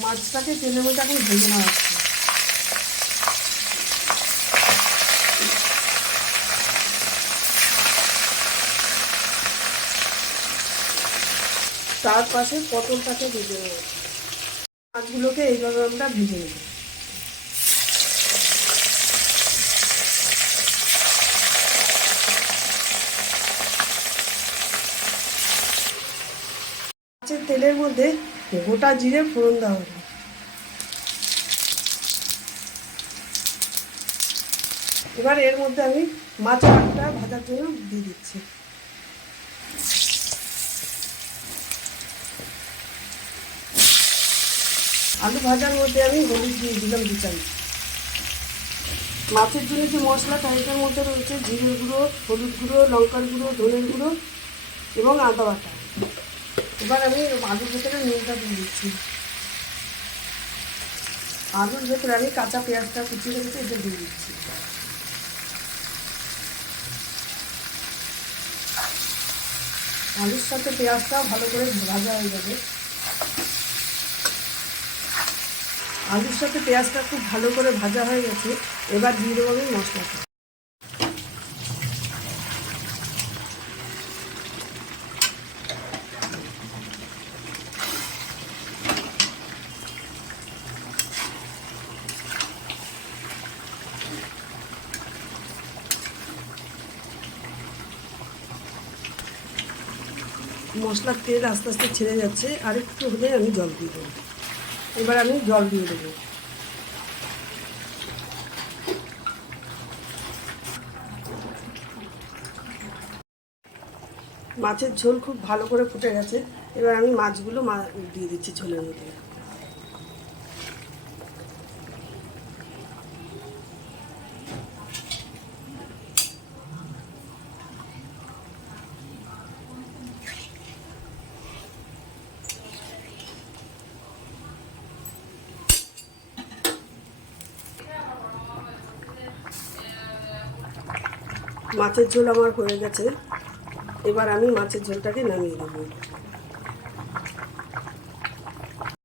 মাছটাকে তেলের মধ্যে এখন ভেজে নেওয়া হচ্ছে। তার পাশে পটলটাকে ভেজে নেব। মাছগুলোকে এইভাবে আমরা ভেজে নেব। মাছের তেলের মধ্যে গোটা জিরে ফোড়ন দেওয়া হবে। এবার এর মধ্যে আমি মাছের আলুটা ভাজার জন্য দিয়ে দিচ্ছি। আলু ভাজার মধ্যে আমি হলুদ দিয়ে দিলাম 2 চামচ। মাছের জন্য যে মশলাটা এটার মধ্যে রয়েছে জিরে গুঁড়ো, হলুদ গুঁড়ো, লঙ্কার গুঁড়ো, ধনের গুঁড়ো এবং আদা বাটা। এবার আমি আলুর ভেতরে নুনটা দিয়ে দিচ্ছি। আলুর ভেতরে আমি কাঁচা পেঁয়াজটা কুচিয়ে রেখেছি, এটা দিয়ে দিচ্ছি। আলুর সাথে পেঁয়াজটা ভালো করে ভাজা হয়ে যাবে। আলুর সাথে পেঁয়াজটা খুব ভালো করে ভাজা হয়ে গেছে। এবার দিয়ে দেবো আমি মশলাটা। মশলার তেল আস্তে আস্তে ছেড়ে যাচ্ছে, আর একটু হলে আমি জল দিয়ে দেবো। এবার আমি জল দিয়ে দেবো। মাছের ঝোল খুব ভালো করে ফুটে গেছে। এবার আমি মাছগুলো দিয়ে দিচ্ছি ঝোলের মধ্যে। মাছের ঝোল আমার হয়ে গেছে। এবার আমি মাছের ঝোলটাকে নামিয়ে দেবো।